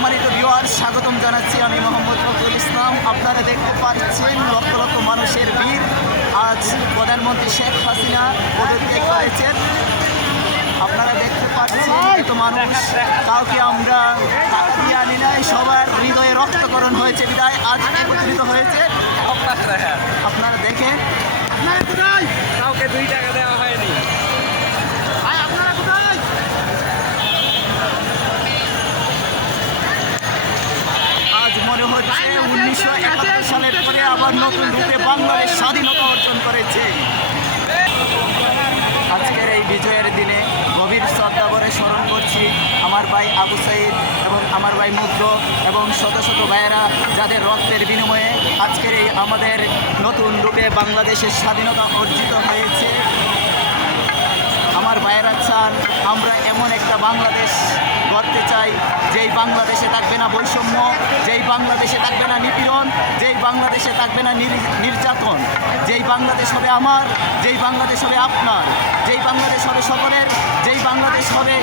সম্মানিত ভিউয়ার্স, স্বাগতম জানাচ্ছি আমি মোহাম্মদ ফখরুল ইসলাম। আপনারা দেখতে পাচ্ছেন লক্ষ লক্ষ মানুষের ভিড়। আজ প্রধানমন্ত্রী শেখ হাসিনা পদত্যাগ করেছেন। আপনারা দেখতে পাচ্ছেন এত মানুষ, কাউকে আমরা তাকিয়ে আনি নাই, সবার হৃদয়ে রক্তকরণ হয়েছে বিদায় আজ একত্রিত হয়েছে। আপনারা দেখেন কাউকে 2 টাকা দেওয়া হয়নি। আজ মনে হচ্ছে 1971 সালের পরে আবার নতুন রূপে বাংলাদেশ স্বাধীনতা অর্জন করেছে। আজকের এই বিজয়ের দিনে গভীর শ্রদ্ধাভরে স্মরণ করছি আমার ভাই আবু সাইদ এবং আমার ভাই মুগ্ধ এবং শত শত ভাইয়েরা, যাদের রক্তের বিনিময়ে আজকের এই আমাদের নতুন রূপে বাংলাদেশের স্বাধীনতা অর্জিত হয়েছে। আমার ভাইয়েরা চান আমরা এমন একটা বাংলাদেশ গড়তে চাই, যেই বাংলাদেশে থাকবে না বৈষম্য, যেই বাংলাদেশে থাকবে না নিপীড়ন, যেই বাংলাদেশে থাকবে না নির্যাতন, যেই বাংলাদেশ হবে আমার, যেই বাংলাদেশ হবে আপনার, যেই বাংলাদেশ হবে সকলের, যেই বাংলাদেশ হবে